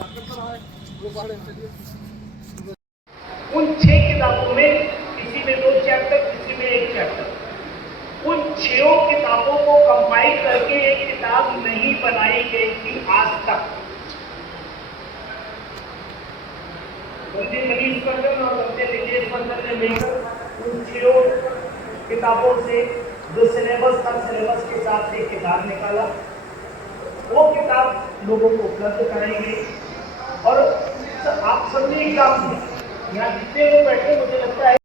उन 6 किताबों में किसी में 2 चैप्टर, किसी में 1 चैप्टर, उन 6 किताबों को कंपाइल करके एक किताब नहीं बनाई गई थी आज तक। बंदे मनीष वर्धन और बंदे नितेश वर्धन ने मिलकर उन 6 किताबों से जो सिलेबस था, सिलेबस के साथ एक किताब निकाला। वो किताब लोगों को उपलब्ध कराई गई और आप सबने एग्जाम दिया। यहाँ जितने लोग बैठे, मुझे लगता है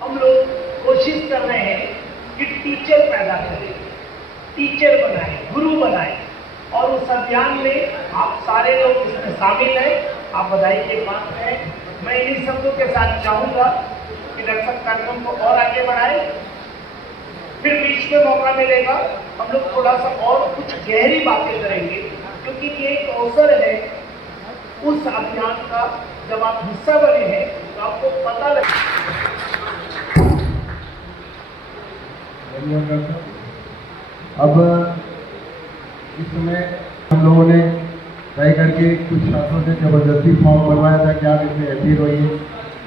हम लोग कोशिश कर रहे हैं कि टीचर पैदा करें, टीचर बनाए, गुरु बनाए। और उस अभियान में आप सारे लोग इसमें शामिल हैं, आप बधाई के पात्र हैं। मैं इन्हीं शब्दों के साथ चाहूँगा कि दर्शक कार्यक्रम को और आगे बढ़ाए। फिर बीच में मौका मिलेगा, हम लोग थोड़ा सा और कुछ गहरी बातें करेंगे, क्योंकि ये एक अवसर है उस अभियान का। जब आप हिस्सा बने हैं तो आपको पता लगे। अब इस समय हम लोगों ने तय करके कुछ छात्रों से जबरदस्ती फॉर्म भरवाया था कि आप इसमें अपील होइए।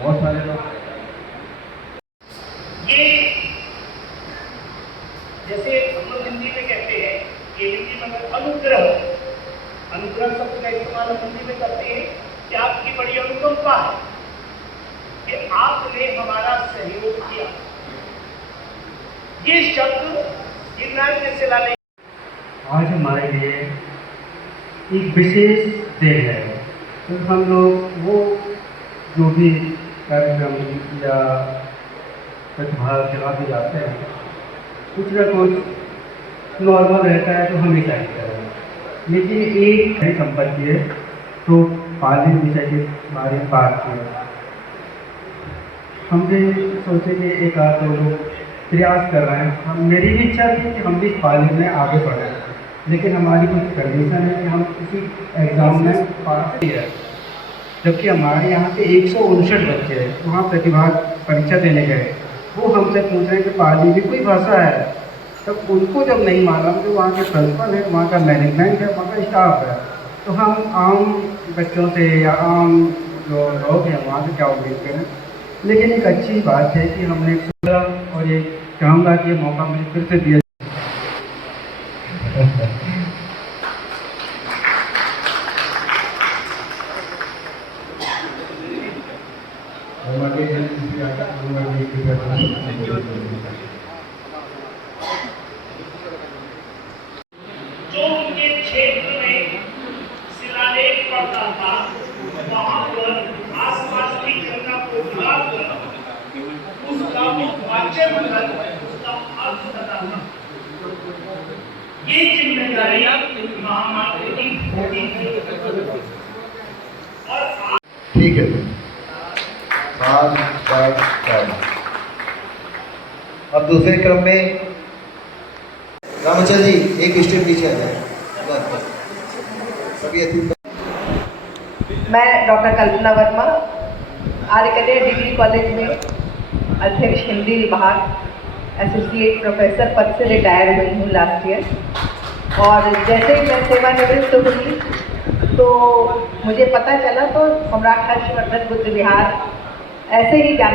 बहुत सारे लोग ये जैसे हम लोग हिंदी में कहते हैं, ये हिंदी में अनुग्रह, अनुग्रह शब्द का इस्तेमाल हम हिंदी में करते हैं कि आपकी बड़ी अनुकंपा है कि आपने हमारा सहयोग किया। ये शब्द गिरनार के शिलालेख आज हमारे लिए एक विशेष दिन है। तो हम लोग वो जो भी कार्यक्रम या प्रतिभा चलाते जाते हैं, कुछ ना कुछ नॉर्मल रहता है तो हमेशा ही करें। लेकिन एक नई संपत्ति है तो पाली विषय के बारे में बात की। हमने सोचे कि एक आध दो लोग प्रयास कर रहे हैं। मेरी भी इच्छा थी कि हम भी पाली में आगे बढ़ें, लेकिन हमारी कुछ कंडीशन है कि हम किसी एग्ज़ाम में पास नहीं है। जबकि हमारे यहाँ पे 159 बच्चे हैं, वहाँ प्रतिभा परीक्षा देने गए, वो हमसे पूछ रहे हैं कि पाली भी कोई भाषा है। तब उनको जब नहीं मालूम कि वहाँ के प्रिंसिपल है, वहाँ का मैनेजमेंट है, वहाँ का स्टाफ है, तो हम आम बच्चों से या आम जो लोग हैं वहाँ से क्या उम्मीद करें। लेकिन एक अच्छी बात है कि हमने सुना और ये चाहूँगा कि ये मौका मुझे फिर से दिया। जो उनके क्षेत्र में शिलालेख पड़ता था, वहां पर आसपास की जनता को बुलाकर उसका वाचन कर उसका अर्थ बताना, ये जिम्मेदारी महामात्र की होती थी। और ठीक है। अब दूसरे क्रम में रामाचार्य जी एक स्टेप नीचे आ जाए। मैं डॉक्टर कल्पना वर्मा, आर्य कन्या डिग्री कॉलेज में अध्यक्ष हिंदी विभाग एसोसिएट प्रोफेसर पद से रिटायर हुई हूँ लास्ट ईयर। और जैसे ही मैं सेवानिवृत्त हुई तो मुझे पता चला, तो सम्राट हर्षवर्धन बुद्ध विहार ऐसे ही जा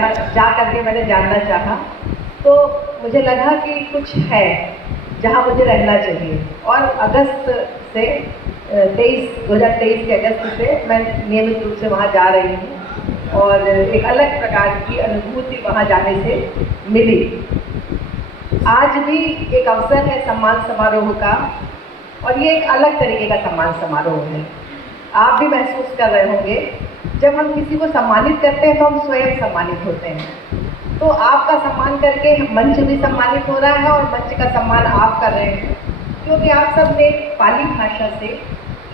करके मैंने जानना चाहा। तो मुझे लगा कि कुछ है जहाँ मुझे रहना चाहिए। और अगस्त से 2023 के अगस्त से मैं नियमित रूप से वहाँ जा रही हूँ और एक अलग प्रकार की अनुभूति वहाँ जाने से मिली। आज भी एक अवसर है सम्मान समारोह का, और ये एक अलग तरीके का सम्मान समारोह है। आप भी महसूस कर रहे होंगे, जब हम किसी को सम्मानित करते हैं तो हम स्वयं सम्मानित होते हैं। तो आपका सम्मान करके मंच भी सम्मानित हो रहा है और मंच का सम्मान आप कर रहे हैं, क्योंकि आप सब ने पाली भाषा से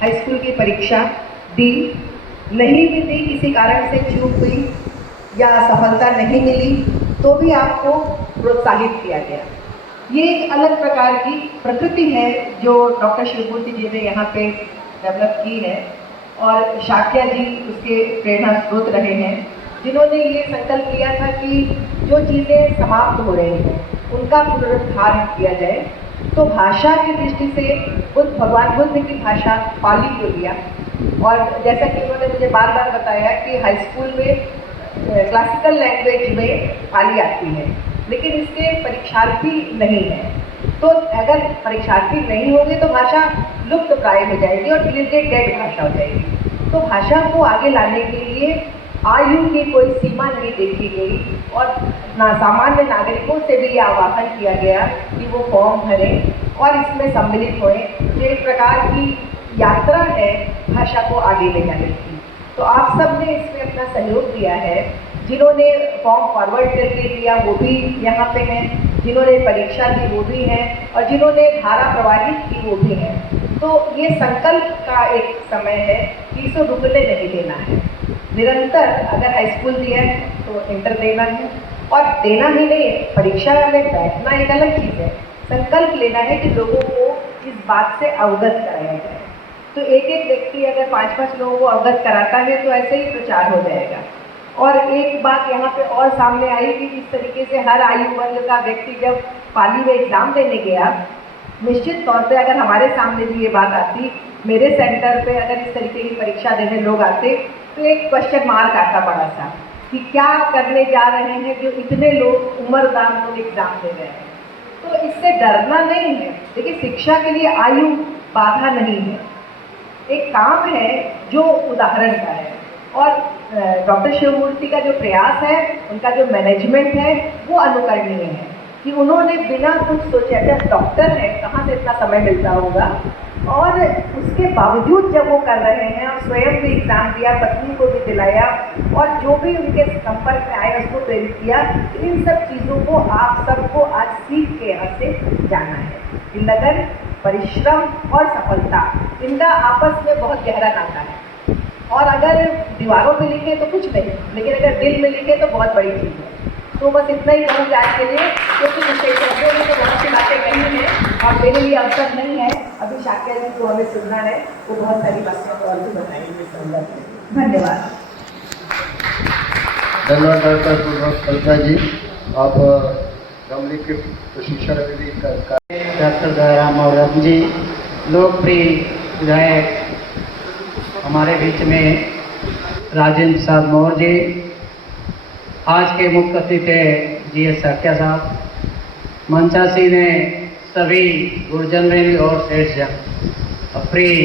हाई स्कूल की परीक्षा दी नहीं भी दी, किसी कारण से चूक हुई या सफलता नहीं मिली, तो भी आपको प्रोत्साहित किया गया। ये एक अलग प्रकार की प्रकृति है जो डॉक्टर शिवमूर्ति जी ने यहाँ पे डेवलप की है, और शाक्या जी उसके प्रेरणा स्रोत रहे हैं, जिन्होंने ये संकल्प लिया था कि जो चीज़ें समाप्त हो रही हैं उनका पुनरुद्धार किया जाए। तो भाषा की दृष्टि से भगवान बुद्ध की भाषा पाली को लिया, और जैसा कि उन्होंने मुझे बार बार बताया कि हाई स्कूल में क्लासिकल लैंग्वेज में पाली आती है, लेकिन इसके परीक्षार्थी नहीं है। तो अगर परीक्षार्थी नहीं होंगे तो भाषा लुप्त प्राय हो जाएगी और धीरे धीरे डेड भाषा हो जाएगी। तो भाषा को आगे लाने के लिए आयु की कोई सीमा नहीं देखी गई, और सामान्य नागरिकों से भी ये आह्वान किया गया कि वो फॉर्म भरें और इसमें सम्मिलित होएं। ये एक प्रकार की यात्रा है भाषा को आगे ले जाने की। तो आप सब ने इसमें अपना सहयोग दिया है। जिन्होंने फॉर्म फॉरवर्ड करके दिया वो भी यहाँ पे हैं, जिन्होंने परीक्षा दी वो भी हैं, और जिन्होंने धारा प्रवाहित की वो भी हैं। तो ये संकल्प का एक समय है कि इसे रुकने नहीं देना है। निरंतर अगर हाई स्कूल दिया है तो इंटर देना है, और देना ही नहीं, परीक्षा में बैठना एक अलग चीज़ है। संकल्प लेना है कि लोगों को इस बात से अवगत कराया जाए। तो एक एक व्यक्ति अगर 5-5 लोगों को अवगत कराता है तो ऐसे ही प्रचार हो जाएगा। और एक बात यहाँ पे और सामने आई कि इस तरीके से हर आयु वर्ग का व्यक्ति जब पाली में एग्ज़ाम देने गया, निश्चित तौर पे अगर हमारे सामने भी ये बात आती, मेरे सेंटर पे अगर इस तरीके की परीक्षा देने लोग आते, तो एक क्वेश्चन मार्क आता बड़ा सा कि क्या करने जा रहे हैं जो इतने लोग उम्रदार लोग एग्ज़ाम दे रहे हैं। तो इससे डरना नहीं है। देखिए, शिक्षा के लिए आयु बाधा नहीं है, एक काम है जो उदाहरण का है। और डॉक्टर शिवमूर्ति का जो प्रयास है, उनका जो मैनेजमेंट है, वो अनुकरणीय है कि उन्होंने बिना कुछ सोचे, अगर डॉक्टर है कहाँ से इतना समय मिलता होगा, और उसके बावजूद जब वो कर रहे हैं और स्वयं भी एग्ज़ाम दिया, पत्नी को भी दिलाया, और जो भी उनके संपर्क में आए उसको प्रेरित किया। इन सब चीज़ों को आप सबको आज सीख के यहाँ से जाना है कि लगन, परिश्रम और सफलता, इनका आपस में बहुत गहरा नाता है। और अगर दीवारों पे लिखे तो कुछ नहीं, लेकिन अगर दिल में लिखे तो बहुत बड़ी चीज़ है। तो बस इतना ही कहूँगी आज के लिए, क्योंकि मुझे तो बहुत सी बातें कही हैं और मेरे लिए अवसर नहीं है। अभी शाक्या जी को हमें सुनना है, वो बहुत सारी बातें और भी बताएंगे संदर्भ में। धन्यवाद। धन्यवाद डॉक्टर कल्पना जी। आप गमली के प्रशिक्षण डॉक्टर दयाराम मौर्य जी, लोकप्रिय विधायक, हमारे बीच में राजेंद्र प्रसाद मौर्य जी, आज के मुख्य अतिथि जी.एस. शाक्या साहब, मंचासी ने सभी गुरुजन और श्रेष्ठ जन, प्रिय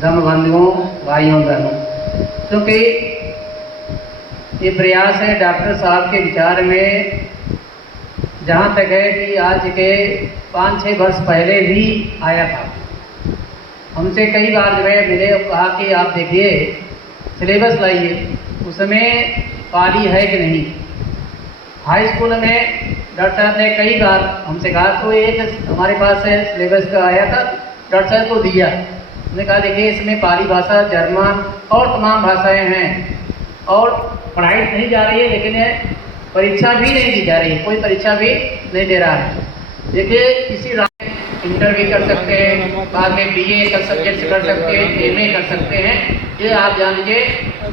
धर्म बंधुओं, भाइयों बहनों, क्योंकि ये प्रयास है डॉक्टर साहब के विचार में, जहाँ तक है कि आज के 5-6 वर्ष पहले भी आया था। हमसे कई बार जो है मिले और कहा कि आप देखिए सिलेबस लाइए, उसमें पाली है कि नहीं। हाई स्कूल में डॉक्टर साहब ने कई बार हमसे कहा, तो एक हमारे पास सिलेबस का आया था, डॉक्टर साहब को दिया, उन्होंने कहा देखिए इसमें पाली भाषा, जर्मन और तमाम भाषाएं हैं, और पढ़ाई नहीं जा रही है, लेकिन परीक्षा भी नहीं दी जा रही है, कोई परीक्षा भी नहीं दे रहा है। देखिए किसी इंटर भी कर सकते हैं, बाद में BA का सब्जेक्ट कर सकते हैं, MA कर सकते हैं। ये आप जान लीजिए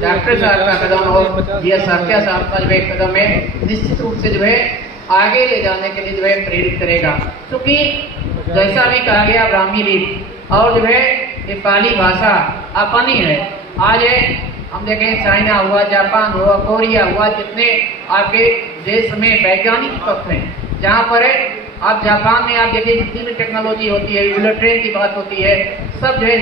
डॉक्टर साहब का कदम और जी.एस. शाक्या साहब का जो है कदम है, निश्चित रूप से जो है आगे ले जाने के लिए जो है प्रेरित करेगा। क्योंकि जैसा भी कहा गया ब्राह्मी लिपि और जो है ये पाली भाषा अपनी है। आज हम देखें चाइना हुआ, जापान हुआ, कोरिया हुआ, जितने आपके देश में वैज्ञानिक तत्व हैं, जहाँ पर आप जापान में आप देखिए जितनी भी टेक्नोलॉजी होती है, बुलेट ट्रेन की बात होती है, सब जो है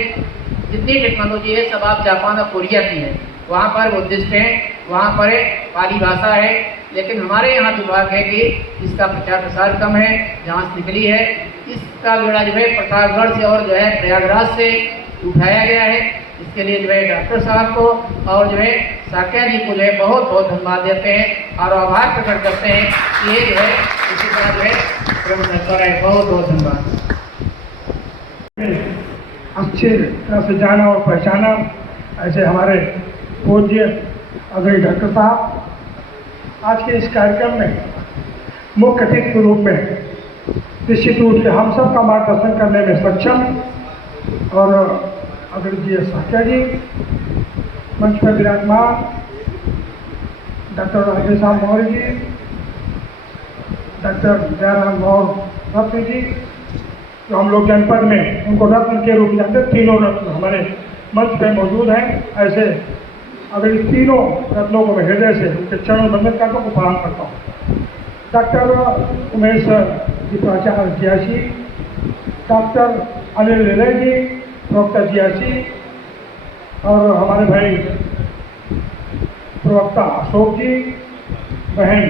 जितनी टेक्नोलॉजी है सब आप जापान और कोरिया की है। वहाँ पर बुद्धिस्ट हैं, वहाँ पर पाली भाषा है, लेकिन हमारे यहाँ विभाग है कि इसका प्रचार प्रसार कम है। जहाँ से निकली है इसका बेड़ा जो है प्रतापगढ़ से और जो है प्रयागराज से उठाया गया है। इसके लिए जो है डॉक्टर साहब को और जो है शाक्या जी को जो है बहुत बहुत धन्यवाद देते हैं और आभार प्रकट करते हैं कि ये जो है इसी तरह जो है क्रम चलता रहे। बहुत बहुत धन्यवाद। अच्छे तरह से जाना और पहचाना, ऐसे हमारे पूज्य आदरणीय डॉक्टर साहब आज के इस कार्यक्रम में मुख्य अतिथि के रूप में निश्चित रूप से हम सब का मार्गदर्शन करने में सक्षम और आदरणीय जी साख्या जी, मंच पर विराजमान डॉक्टर राजेश साहब मौर्य जी, डॉक्टर जयराम मौर्य रत्न जी, जो हम लोग जनपद में उनको रत्न के रूप में जानते, तीनों रत्न हमारे मंच पर मौजूद हैं। ऐसे अगर इन तीनों रत्नों को मैं हृदय से उनके चरण बंदन करता हूँ, प्रणाम करता हूँ। डॉक्टर उमेश जी प्राचार्य जियासी, डॉक्टर अनिल निलय जी, डॉक्टर जियासी और हमारे भाई प्रवक्ता अशोक जी, बहन,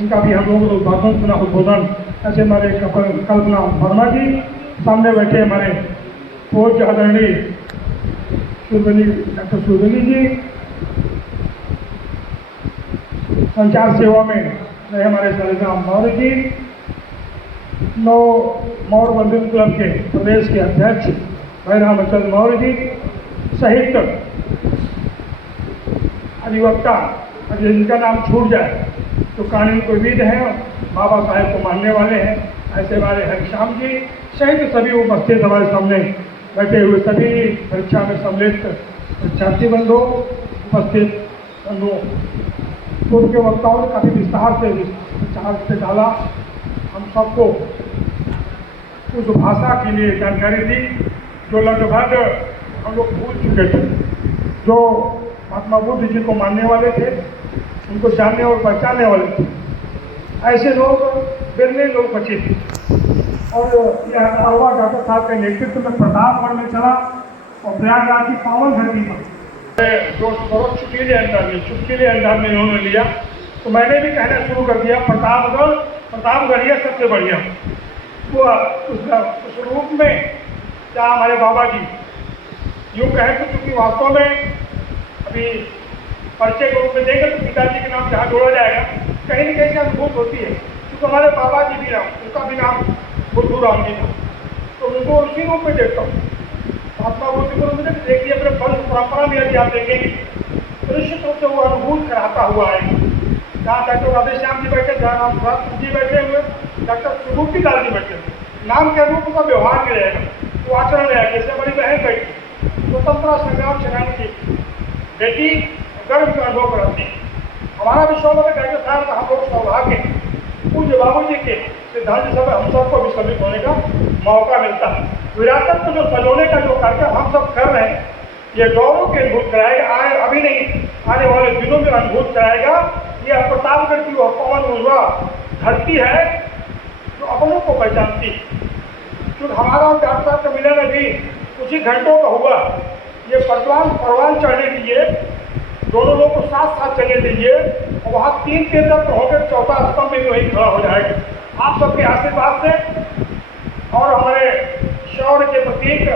इनका भी हम लोगों को उद्घाटन सुना उद्बोधन। ऐसे हमारे कल्पना वर्मा जी, सामने बैठे हमारे पूज्य आदरणीय डॉक्टर सुरवली जी, संचार सेवा में रहे हमारे सरिता मौर्य जी, नौ मौर्य बंधु क्लब के प्रदेश के अध्यक्ष भाई रामचंद्र मौर्य जी सहित अधिवक्ता, जिनका नाम छूट जाए तो कानून कोविद हैं, बाबा साहेब को मानने वाले हैं, ऐसे हमारे हरिश्याम जी सहित सभी उपस्थित हमारे सामने बैठे हुए सभी परीक्षा में सम्मिलित परीक्षार्थी बंधु, उपस्थित बंधुओं, पूर्व के वक्ताओं ने काफ़ी विस्तार से डाला। हम सबको उस भाषा के लिए जानकारी दी जो लगभग हम लोग भूल चुके थे। जो महात्मा बुद्ध जी को मानने वाले थे, उनको जानने और पहचानने वाले थे, ऐसे लोग बिरले लोग बचे थे। और यह अरवा डॉक्टर साहब के नेतृत्व में प्रतापगढ़ में चला और प्रयागराज की पावन धरती पर जो बहुत चुटकीले अंदाज में इन्होंने लिया, तो मैंने भी कहना शुरू कर दिया प्रतापगढ़ ही सबसे बढ़िया। वो उस रूप में क्या हमारे बाबा जी यूँ कहें तो, चूँकि वास्तव में अभी परिचय के रूप में देंगे तो पिताजी के नाम जहाँ जोड़ा जाएगा कहीं न कहीं से अनुभूत होती है, क्योंकि हमारे बाबा जी भी नाम, उनका भी नाम बुद्धू राम जी था, तो उनको उसी रूप में देखता हूँ। महात्मा बुद्ध को मुझे देखिए अपने वंश परंपरा में यदि आप देखेंगे तो निश्चित रूप से वो अनुभूत कराता हुआ है। जहाँ डॉक्टर राधेश्याम जी बैठे, जहाँ राम भरत जी बैठे हुए, डॉक्टर सुबूति लाल जी बैठे हुए, नाम के रूप का व्यवहार भी रहेगा, वो आचरण रहेगा। जैसे हमारी बहन बैठी स्वतंत्रता संग्राम सेनानी की बेटी गर्व का अनुभव कराती है। हमारा विश्वास है डॉक्टर साहब का हम लोग सौभाग्य पूज्य बाबू जी के सिद्धांत सभा हम सबको भी सम्मिलित होने का मौका मिलता है। विरासत को जो सजोने का जो कार्यक्रम हम सब कर रहे हैं, ये गौरव के अनुभूत कराएगा, अभी नहीं आने वाले दिनों में अनुभूत कराएगा। ये प्रतापगढ़ की वह पवन उर्वा धरती है जो अपनों को पहचानती है। क्योंकि हमारा और डॉक्टर साहब का मिलन अभी कुछ ही घंटों का हुआ। ये परवान चढ़ने दीजिए, दोनों लोग को साथ साथ चलने दीजिए और वहाँ 3 तीर तक होकर चौथा स्तंभ में वही खड़ा हो जाएगा। आप सबके आशीर्वाद से और हमारे शौर्य के प्रतीक,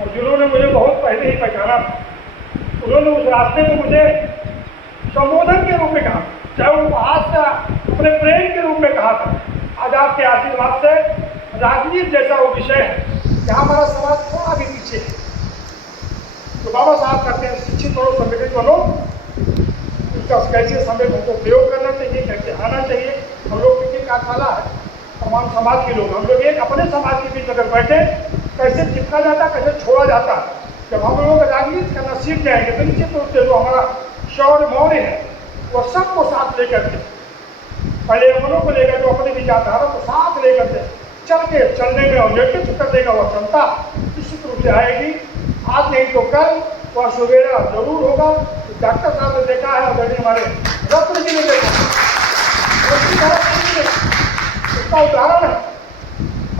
और जिन्होंने मुझे बहुत पहले ही पहचाना, उन्होंने उस रास्ते में मुझे संबोधन के रूप में कहा, चाहे वो उपहास का अपने प्रेम के रूप में कहा था। आज आपके आशीर्वाद से राजनीति जैसा वो विषय है जहाँ हमारा समाज थोड़ा भी पीछे है, तो बाबा साहब कहते हैं शिक्षित बनो, संगठित बनो, उसका कैसे समय को प्रयोग करना चाहिए, कैसे आना चाहिए। हम लोग क्योंकि कार्यशाला है, तमाम समाज के लोग, हम लोग एक अपने समाज के बीच अगर बैठे कैसे चिपका जाता, कैसे छोड़ा जाता। जब हम लोग राजनीति करना सीख जाएंगे तो निश्चित रूप से जो हमारा शौर्य मौर्य है वो सबको साथ लेकर के, पहले अपनों को लेकर जो अपने विचारधारा को साथ लेकर के चलने में और नेतृत्व करने का वह क्षमता निश्चित रूप से आएगी। आज नहीं तो कल वह सुबेरा जरूर होगा। डॉक्टर साहब ने देखा है, और हमारे रत्न जी ने देखा, उसका उदाहरण है।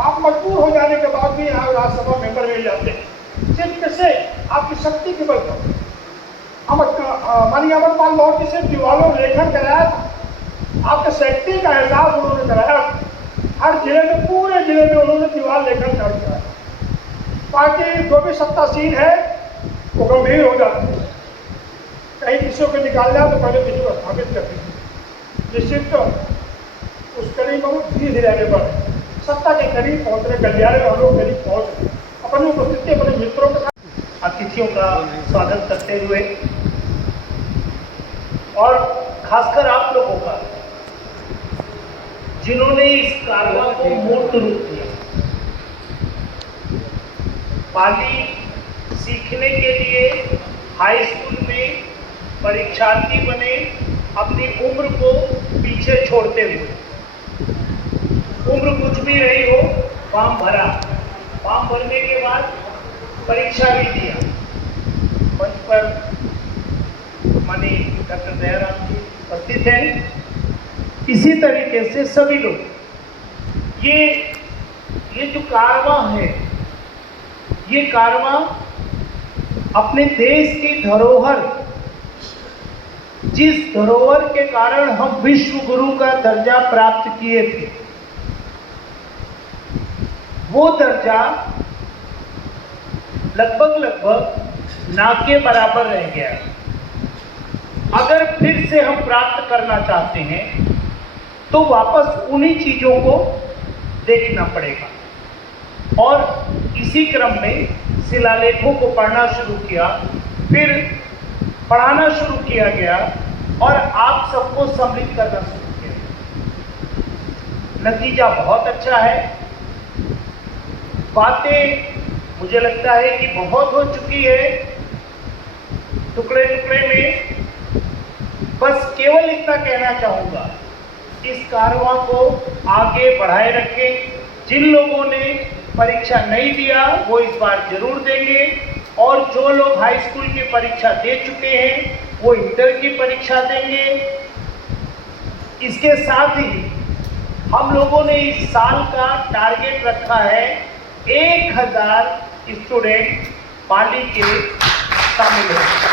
आप मजबूर हो जाने के बाद भी यहाँ राज्यसभा मेंबर मिल जाते हैं, सिर्फ किससे? आपकी शक्ति के बल पर। माननीय अमरपाल मौर्य से दीवालों लेखन कराया था, आपके शक्ति का एहसास उन्होंने कराया। हर जिले में, पूरे जिले में उन्होंने दीवार लेखन कर दिया। पार्टी जो भी सत्तासीन है वो गंभीर हो जाती है, कहीं किसी को निकालना तो पहले किसी को स्थापित कर दीजिए। निश्चित उस करीब हम धीरे धीरे आगे बढ़े, सत्ता के करीब पहुँच रहे, गलियारे में हम लोग करीब पहुँच रहे, अपनी उपस्थिति अपने मित्रों के साथ। अतिथियों का स्वागत करते हुए और खासकर आप लोगों का, जिन्होंने इस कारवा को मूर्त रूप दिया। पाली सीखने के लिए हाई स्कूल में परीक्षार्थी बने, अपनी उम्र को पीछे छोड़ते हुए, उम्र कुछ भी रही हो, फॉर्म भरा, फॉर्म भरने के बाद परीक्षा भी दिया। मंच पर माननीय डॉक्टर दयाराम जी उपस्थित हैं। इसी तरीके से सभी लोग ये जो कारवां है, ये कारवां अपने देश की धरोहर, जिस धरोहर के कारण हम विश्व गुरु का दर्जा प्राप्त किए थे, वो दर्जा लगभग ना के बराबर रह गया। अगर फिर से हम प्राप्त करना चाहते हैं तो वापस उन्हीं चीजों को देखना पड़ेगा। और इसी क्रम में शिलालेखों को पढ़ना शुरू किया, फिर पढ़ाना शुरू किया गया और आप सबको सम्मिलित करना शुरू किया। नतीजा बहुत अच्छा है। बातें मुझे लगता है कि बहुत हो चुकी है, टुकड़े टुकड़े में। बस केवल इतना कहना चाहूंगा, इस कारवां को आगे बढ़ाए रखें। जिन लोगों ने परीक्षा नहीं दिया वो इस बार जरूर देंगे, और जो लोग हाई स्कूल की परीक्षा दे चुके हैं वो इंटर की परीक्षा देंगे। इसके साथ ही हम लोगों ने इस साल का टारगेट रखा है 1000 स्टूडेंट पाली के शामिल होंगे।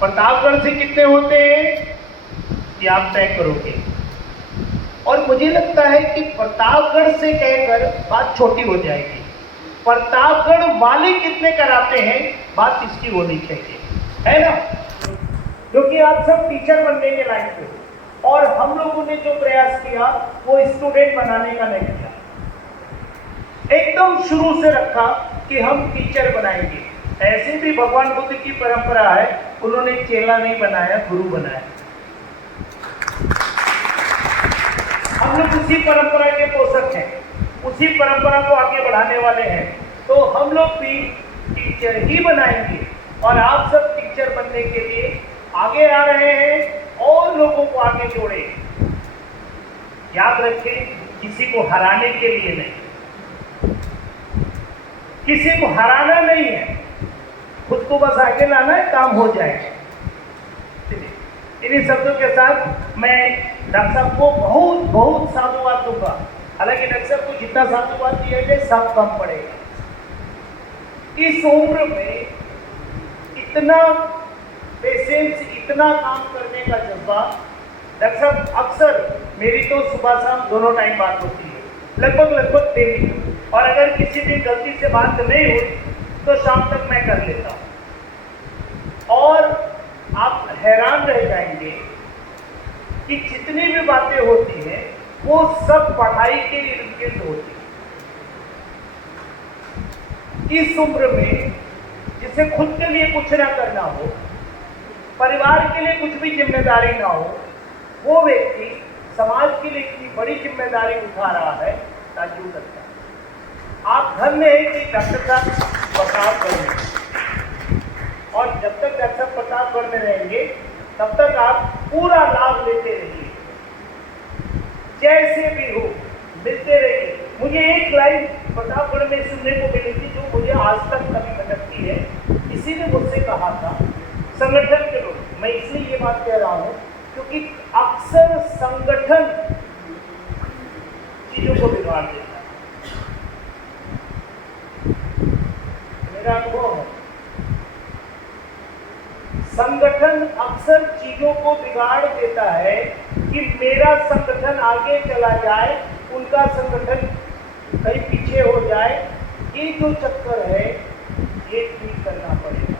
प्रतापगढ़ से कितने होते हैं ये आप तय करोगे। और मुझे लगता है कि प्रतापगढ़ से कहकर बात छोटी हो जाएगी। प्रतापगढ़ वाले कितने कराते हैं बात इसकी होनी चाहिए, है ना? क्योंकि आप सब टीचर बनने के लायक थे, और हम लोगों ने जो प्रयास किया वो स्टूडेंट बनाने का नहीं किया। एकदम शुरू से रखा कि हम टीचर बनाएंगे। ऐसे भी भगवान बुद्ध की परंपरा है, उन्होंने चेला नहीं बनाया, गुरु बनाया। हम लोग उसी परंपरा के पोषक हैं, उसी परंपरा को आगे बढ़ाने वाले हैं। तो हम लोग भी टीचर ही बनाएंगे, और आप सब टीचर बनने के लिए आगे आ रहे हैं और लोगों को आगे जोड़े। याद रखें, किसी को हराने के लिए नहीं, किसी को हराना नहीं है, खुद को बस आगे लाना है, काम हो जाएगा। इन्हीं शब्दों के साथ मैं डॉक्टर साहब को बहुत बहुत साधुवाद दूंगा। हालांकि डॉक्टर साहब को जितना साधुवाद दिया जाए सब कम पड़ेगा। इस उम्र में इतना पेशेंस, इतना काम करने का जज्बा। डॉक्टर साहब अक्सर मेरी तो सुबह शाम दोनों टाइम बात होती है, लगभग डेली। और अगर किसी दिन गलती से बात नहीं हुई तो शाम तक मैं कर लेता हूँ। और आप हैरान रह जाएंगे कि जितनी भी बातें होती हैं वो सब पढ़ाई के रिलेटेड होती है। इस उम्र में जिसे खुद के लिए कुछ ना करना हो, परिवार के लिए कुछ भी जिम्मेदारी ना हो, वो व्यक्ति समाज के लिए इतनी बड़ी जिम्मेदारी उठा रहा है, ताज्जुब लगता है। आप धन्य हैं कि डॉक्टर साहब प्रतापगढ़ में, और जब तक डॉक्टर साहब प्रतापगढ़ में रहेंगे तब तक आप पूरा लाभ लेते रहिए, जैसे भी हो मिलते रहिए। मुझे एक लाइन प्रतापगढ़ में सुनने को मिली थी जो मुझे आज तक कभी भटकती है। किसी ने मुझसे कहा था, संगठन के लोग, मैं इसलिए ये बात कह रहा हूँ क्योंकि अक्सर संगठन चीजों को बिगाड़ देता है। मेरा अनुभव है, संगठन अक्सर चीजों को बिगाड़ देता है कि मेरा संगठन आगे चला जाए, उनका संगठन कहीं पीछे हो जाए। ये जो चक्कर है ये ठीक करना पड़ेगा।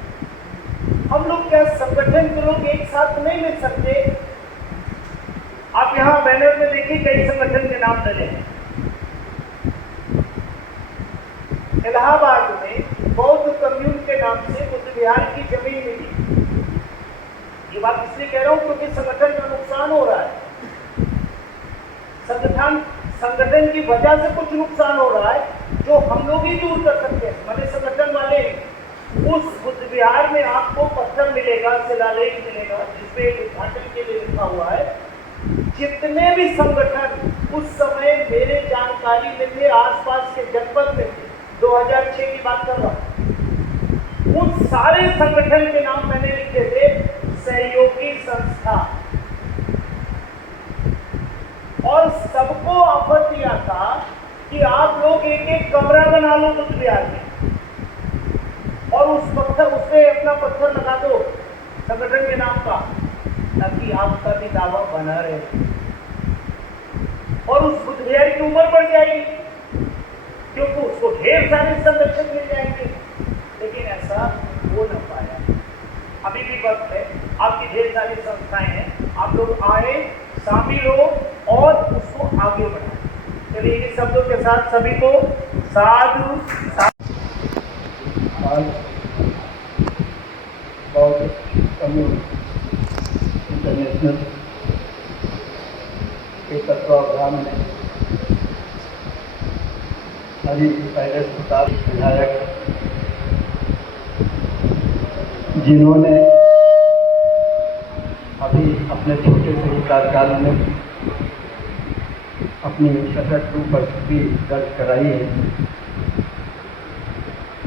हम लोग क्या संगठन के लोग एक साथ नहीं मिल सकते? आप यहाँ बैनर में देखिए कई संगठन के नाम डले हैं। इलाहाबाद में बौद्ध कम्यून के नाम से बुद्ध विहार की जमीन मिली। ये बात इसलिए कह रहा हूं क्योंकि संगठन का नुकसान हो रहा है। संगठन की वजह से कुछ नुकसान हो रहा है जो हम लोग ही दूर कर सकते हैं, हमारे संगठन वाले। उस बुद्ध विहार में आपको पत्थर मिलेगा, शिलालेख मिलेगा जिसपे उद्घाटन के लिए लिखा हुआ है। जितने भी संगठन उस समय मेरे जानकारी में थे, आसपास के जनपद में थे, 2006 की बात कर रहा हूं, उन सारे संगठन के नाम मैंने लिखे थे। सहयोगी संस्था, और सबको ऑफर दिया था कि आप लोग एक एक कमरा बना लो बुद्ध विहार में और उस पत्थर उससे अपना पत्थर लगा दो संगठन के नाम का, ताकि आपका भी दावा बना रहे और उस बुद्ध विहार की उम्र बढ़ जाएगी क्योंकि उसको ढेर सारे संरक्षक मिल जाएंगे। लेकिन ऐसा हो न पाया। अभी भी वक्त है, आपकी ढेर सारी संस्थाएं हैं, आप लोग आए, शामिल हो और उसको आगे बढ़ाएं। चलिए इन शब्दों के साथ सभी को साधु आज बौद्ध कम्यून इंटरनेशनल के तत्वावधान में हरि पैलेस प्रताप विधायक जिन्होंने अभी अपने छोटे से ही कार्यकाल में अपनी सशक्त उपस्थिति दर्ज कराई है,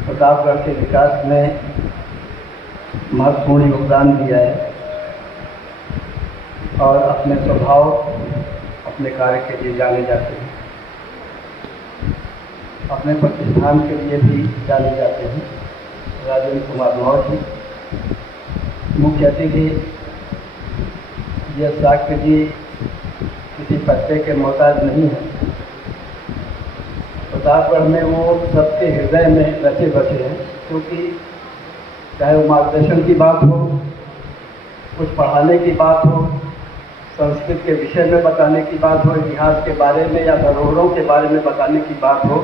प्रतापगढ़ के विकास में महत्वपूर्ण योगदान दिया है और अपने स्वभाव, अपने कार्य के लिए जाने जाते हैं, अपने प्रतिष्ठान के लिए भी जाने जाते हैं। राजेंद्र कुमार मौर्य जी, मुख्य अतिथि यह साक्य जी किसी पत्ते के मोहताज नहीं है। प्रतापगढ़ में वो सबके हृदय में रचे बसे हैं, क्योंकि चाहे वो मार्गदर्शन की बात हो, कुछ पढ़ाने की बात हो, संस्कृत के विषय में बताने की बात हो, इतिहास के बारे में या धरोहरों के बारे में बताने की बात हो,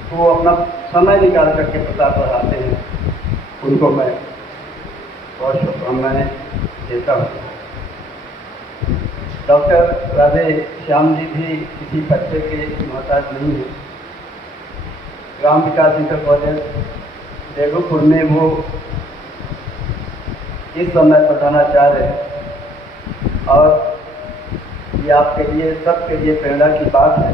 तो वो अपना समय निकाल करके प्रतापगढ़ आते हैं। उनको मैं बहुत शुभकामनाएं देता हूँ। डॉक्टर राधे श्याम जी भी किसी पत्ते के मोहताज नहीं हैं। ग्राम विकास इंटर कॉलेज बेगूपुर में वो इस समय प्रधानाचार्य है और ये आपके लिए सबके लिए प्रेरणा की बात है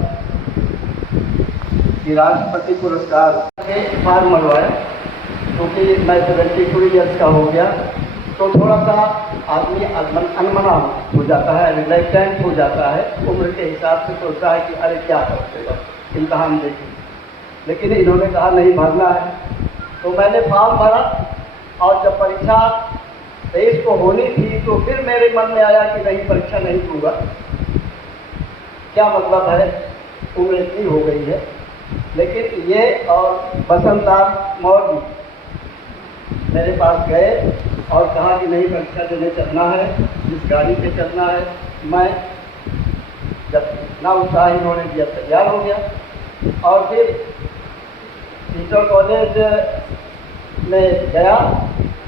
कि राष्ट्रपति पुरस्कार के फॉर्म मंगवाया, क्योंकि मैं 72 ईयर्स का हो गया तो थोड़ा सा आदमी अनमना हो जाता है, रिलेक्टेंट हो जाता है, उम्र के हिसाब से सोचता है कि अरे क्या करते इम्तहान देखें। लेकिन इन्होंने कहा नहीं भरना है, तो मैंने फॉर्म भरा और जब परीक्षा 23 को होनी थी तो फिर मेरे मन में आया कि नहीं, परीक्षा नहीं दूंगा, क्या मतलब है, उम्र इतनी हो गई है। लेकिन ये और बसंतलाल मौर्य मेरे पास गए और कहा कि नहीं, परीक्षा देने चलना है, जिस गाड़ी पे चलना है। मैं जब इतना उत्साह इन्होंने दिया, तैयार हो गया और फिर इंटर कॉलेज में गया,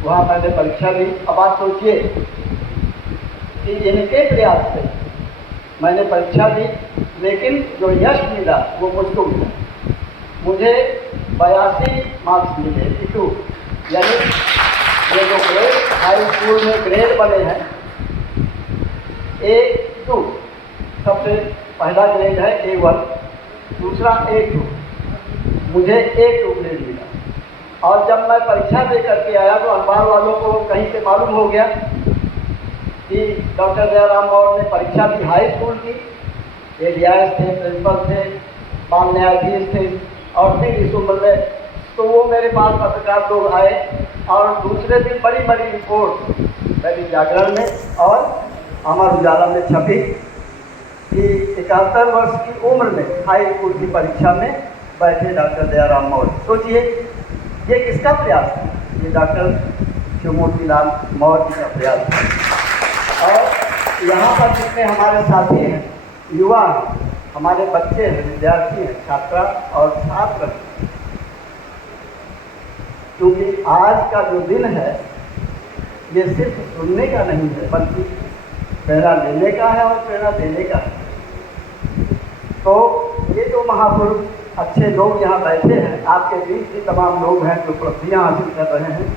वहाँ मैंने परीक्षा दी। अब आप सोचिए कि इनके प्रयास से मैंने परीक्षा दी, लेकिन जो यश मिला वो मुझको मिला। मुझे 82 मार्क्स मिले, 82, यानी ये जो ग्रेड हाई स्कूल में ग्रेड बने हैं, A2 सबसे पहला ग्रेड है A1, दूसरा A2, मुझे A2 ग्रेड मिला। और जब मैं परीक्षा दे करके आया तो अखबार वालों को कहीं से मालूम हो गया कि डॉक्टर दयाराम मौर्य ने परीक्षा दी हाई स्कूल की। एडीआईएस थे, प्रिंसिपल थे, बाल न्यायाधीश थे और फिर इस उम्र में तो वो मेरे पास पत्रकार लोग आए और दूसरे दिन बड़ी बड़ी रिपोर्ट दैनिक जागरण में और अमर उजाला में छपी कि 71 वर्ष की उम्र में हाई स्कूल की परीक्षा में बैठे डॉक्टर दयाराम मौर्य। सोचिए ये किसका प्रयास है? ये डॉक्टर शिवमूर्ति लाल मौर्य का प्रयास है। और यहाँ पर जितने हमारे साथी हैं, युवा हैं, हमारे बच्चे हैं, विद्यार्थी हैं, छात्रा और छात्र हैं। क्योंकि आज का जो दिन है ये सिर्फ सुनने का नहीं है, बल्कि प्रेरणा लेने का है और प्रेरणा देने का है। तो ये जो महापुरुष अच्छे लोग यहाँ बैठे हैं, आपके बीच भी तमाम लोग हैं जो उपलब्धियाँ हासिल कर रहे हैं,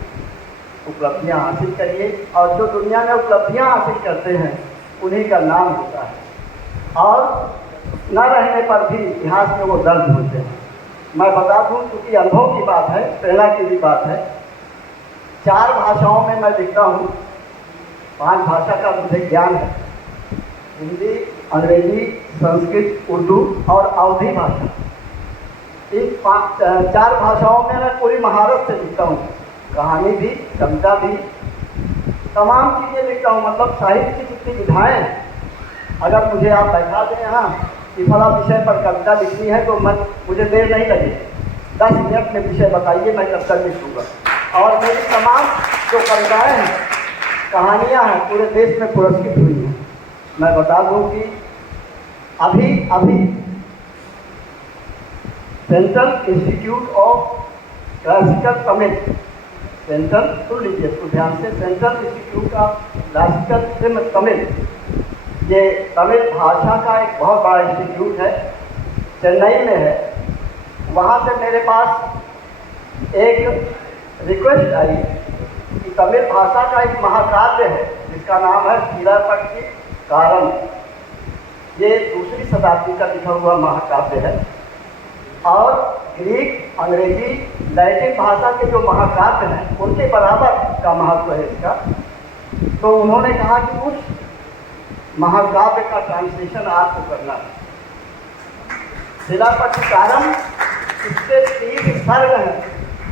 उपलब्धियाँ हासिल करिए। और जो दुनिया में उपलब्धियाँ हासिल करते हैं उन्हीं का नाम होता है, और न रहने पर भी इतिहास में वो दर्ज होते हैं। मैं बता दूं, क्योंकि अनुभव की बात है, प्रेरणा की भी बात है। 4 भाषाओं में मैं लिखता हूँ, 5 भाषा का मुझे ज्ञान है, हिंदी, अंग्रेजी, संस्कृत, उर्दू और अवधी भाषा। इन 4 भाषाओं में मैं पूरी महारत से लिखता हूँ, कहानी भी, कविता भी, तमाम चीज़ें लिखता हूँ। मतलब साहित्य की जितनी विधाएँ हैं, अगर मुझे आप बैठा दें यहाँ कि फला विषय पर कविता लिखनी है तो मुझे देर नहीं लगेगी, 10 मिनट में विषय बताइए, मैं कविता लिख दूँगा। और मेरी तमाम जो कविताएँ हैं, कहानियाँ हैं, पूरे देश में पुरस्कृत हुई हैं। मैं बता दूँ कि अभी central institute of classical Tamil, central, सुन लीजिए तो ध्यान से, central institute of classical Tamil, ये तमिल भाषा का एक बहुत बड़ा इंस्टीट्यूट है, चेन्नई में है। वहाँ से मेरे पास एक रिक्वेस्ट आई कि तमिल भाषा का एक महाकाव्य है जिसका नाम है शिलापट्टी कारण। ये 2री शताब्दी का लिखा हुआ महाकाव्य है, और ग्रीक, अंग्रेजी, लैटिन भाषा के जो महाकाव्य हैं उनके बराबर का महत्व है इसका। तो उन्होंने कहा कि उस महाकाव्य का ट्रांसलेशन आपको करना है। शिलापट्टिकारम, इसके 3 सर्ग हैं,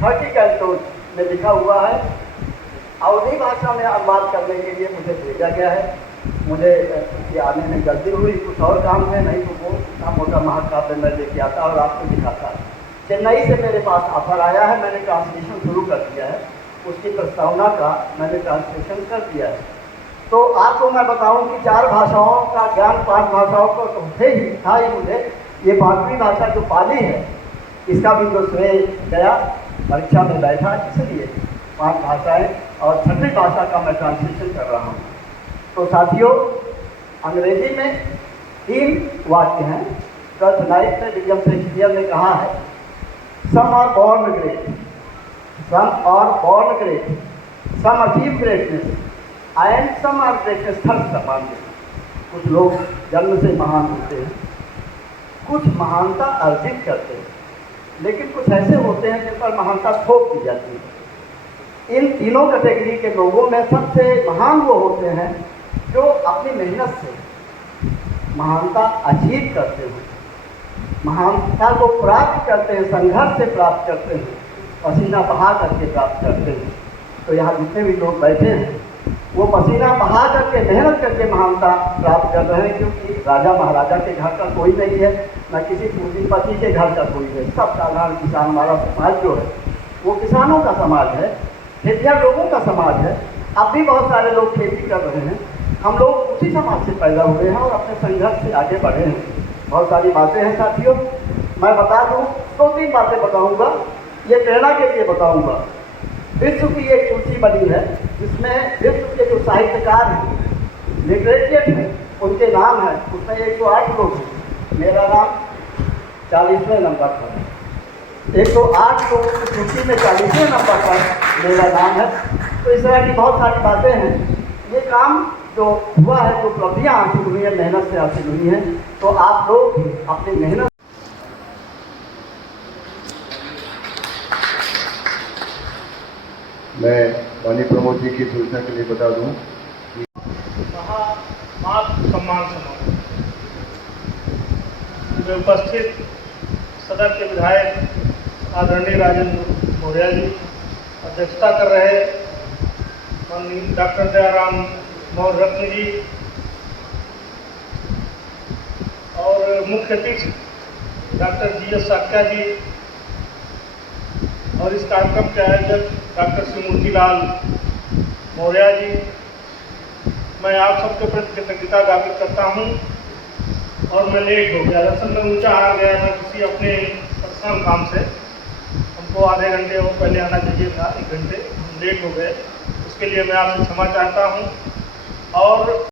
30 कैंटोज में लिखा हुआ है। अवधी भाषा में अनुवाद करने के लिए मुझे भेजा गया है। मुझे इसके आने में गलती हुई, कुछ और काम है, नहीं तो वो इतना मोटा महाकाव्य मैं लेके आता और आपको दिखाता। चेन्नई से मेरे पास ऑफर आया है, मैंने ट्रांसलेशन शुरू कर दिया है, उसकी प्रस्तावना का मैंने ट्रांसलेशन कर दिया है। तो आपको मैं बताऊं कि 4 भाषाओं का ज्ञान 5 भाषाओं को तो था ही मुझे। ये 5वीं भाषा जो पाली है, इसका भी जो श्रेय गया, परीक्षा में बैठा, इसलिए 5 भाषाएँ और 6वीं भाषा का मैं ट्रांसलेशन कर रहा हूँ। तो साथियों, अंग्रेजी में 3 वाक्य हैं। ट्वेल्थ नाइट में विलियम शेक्सपियर ने कहा है, some are born great, some are born great, some achieve greatness and some are greatness thirst upon them. कुछ लोग जन्म से महान होते हैं, कुछ महानता अर्जित करते हैं, लेकिन कुछ ऐसे होते हैं जिन पर महानता थोप दी जाती है। इन तीनों कैटेगरी के लोगों में सबसे महान वो होते हैं जो अपनी मेहनत से महानता अचीव करते हैं, महानता को प्राप्त करते हैं, संघर्ष से प्राप्त करते हैं, पसीना बहा करके प्राप्त करते हैं। तो यहाँ जितने भी लोग बैठे हैं वो पसीना बहा करके, मेहनत करके महानता प्राप्त कर रहे हैं। क्योंकि राजा महाराजा के घर का कोई नहीं है, न किसी पूंजीपति के घर का कोई है। सब साधारण किसान वाला समाज जो है वो किसानों का समाज है, खेतिया लोगों का समाज है। अब भी बहुत सारे लोग खेती कर रहे हैं। हम लोग उसी समाज से पैदा हुए हैं और अपने संघर्ष से आगे बढ़े हैं। बहुत सारी बातें हैं साथियों, मैं बता दूं, 2-3 बातें बताऊंगा, ये प्रेरणा के लिए बताऊंगा। विश्व की एक सूची बनी है जिसमें विश्व के जो साहित्यकार हैं, लिटरेचर हैं, उनके नाम हैं। उसमें 108 लोग हैं, मेरा नाम 40वें नंबर पर है। 108 लोगों की सूची में 40वें नंबर पर मेरा नाम है। तो इस तरह की बहुत सारी बातें हैं। ये काम जो हुआ है, जो उपलब्धियाँ हासिल हुई हैं, मेहनत से हासिल हुई हैं। तो आप लोग अपनी मेहनत मैं वाणी प्रमोद जी की सूचना के लिए बता दूं कि महामातृ सम्मान समारोह में उपस्थित सदन के विधायक आदरणीय राजेंद्र मौर्य जी अध्यक्षता कर रहे, माननीय डॉक्टर दयाराम मौर्य रत्न जी और मुख्य अतिथि डॉक्टर जी.एस. साक्या जी और इस कार्यक्रम के आयोजक डॉक्टर श्री मोतीलाल मौर्य जी, मैं आप सबके प्रति कृतज्ञता ज्ञापित करता हूँ। और मैं लेट हो गया। दरअसल मैं ऊँचा आ गया था किसी अपने पर्सनल काम से, हमको आधे घंटे और पहले आना चाहिए था, 1 घंटे हम लेट हो गए। उसके लिए मैं आपसे क्षमा चाहता हूँ। और